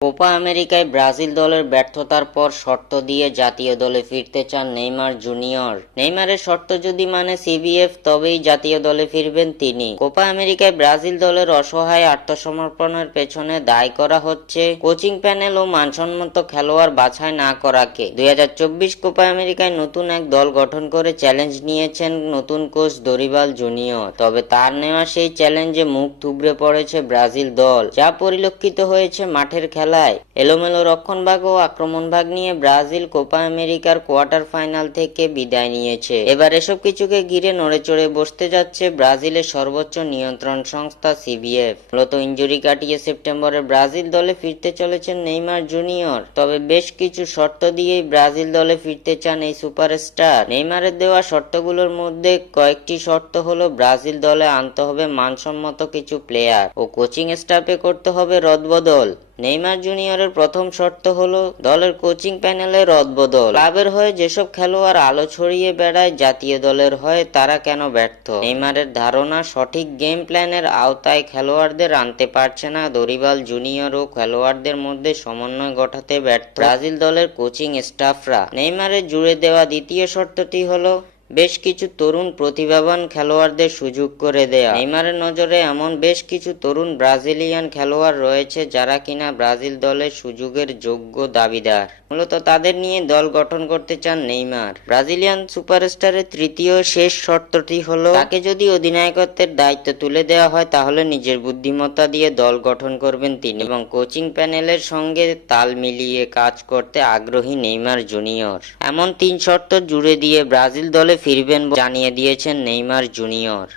Copa আমেরিকায় Brazil দলের ব্যর্থতার পর শর্ত দিয়ে জাতীয় দলে ফিরতে চান নেইমার জুনিয়র। নেইমারের শর্ত যদি মানে সিবিএফ, তবেই জাতীয় দলে ফিরবেন তিনি। কোপা আমেরিকায় ব্রাজিল দলের অসহায় আত্মসমর্পণের পেছনে দায়ী করা হচ্ছে কোচিং প্যানেল ও মানসম্মত খেলোয়াড় বাছাই না করাকে। 2024 কোপা আমেরিকায় নতুন এক দল গঠন করে চ্যালেঞ্জ নিয়েছেন নতুন কোচ দরিবাল জুনিয়র। তবে তার নেওয়া সেই চ্যালেঞ্জে মুখ থুবড়ে পড়েছে ব্রাজিল দল। যা পরিলক্ষিত হয়েছে মাঠের খেলায় এলোমেলো রক্ষণভাগ ও আক্রমণভাগ নিয়ে ব্রাজিল কোপা আমেরিকার কোয়ার্টার ফাইনাল থেকে বিদায় নিয়েছে। এবার এসব কিছুকে ঘিরে নড়েচড়ে বসতে যাচ্ছে ব্রাজিলের সর্বোচ্চ নিয়ন্ত্রণ সংস্থা সিবিএফ। মূলত ইনজুরি কাটিয়ে সেপ্টেম্বরে ব্রাজিল দলে ফিরতে চলেছেন নেইমার জুনিয়র। তবে বেশ কিছু শর্ত দিয়েই ব্রাজিল দলে ফিরতে চান এই সুপারস্টার। নেইমারের দেওয়া শর্তগুলোর মধ্যে কয়েকটি শর্ত হলো, ব্রাজিল দলে আনতে হবে মানসম্মত কিছু প্লেয়ার ও কোচিং স্টাফে করতে হবে রদবদল। নেইমার জুনিয়রের প্রথম শর্ত হলো দলের কোচিং প্যানেলে রদবদল। ক্লাবের হয়ে যেসব খেলোয়াড় আলো ছড়িয়ে বেড়ায়, জাতীয় দলের হয়ে তারা কেন ব্যর্থ? নেইমারের ধারণা, সঠিক গেম প্ল্যানের আওতায় খেলোয়াড়দের আনতে পারছে না দরিবাল জুনিয়র ও খেলোয়াড়দের মধ্যে সমন্বয় ঘটাতে ব্যর্থ ব্রাজিল দলের কোচিং স্টাফরা। নেইমারের জুড়ে দেওয়া দ্বিতীয় শর্তটি হলো বেশ কিছু তরুণ প্রতিভাবান খেলোয়াড়দের সুযোগ করে দেয়া। নেইমারের নজরে এমন বেশ কিছু তরুণ ব্রাজিলিয়ান খেলোয়াড় রয়েছে যারা কিনা ব্রাজিল দলের সুযোগের যোগ্য দাবিদার। মূলত তাদের নিয়ে দল গঠন করতে চান নেইমার। ব্রাজিলিয়ান সুপারস্টারের তৃতীয় শেষ শর্তটি হলো, তাকে যদি অধিনায়কত্বের দায়িত্ব তুলে দেওয়া হয় তাহলে নিজের বুদ্ধিমত্তা দিয়ে দল গঠন করবেন তিনি এবং কোচিং প্যানেলের সঙ্গে তাল মিলিয়ে কাজ করতে আগ্রহী নেইমার জুনিয়র। এমন 3 শর্ত জুড়ে দিয়ে ব্রাজিল দলে ফিরবেন জানিয়ে দিয়েছেন নেইমার জুনিয়র।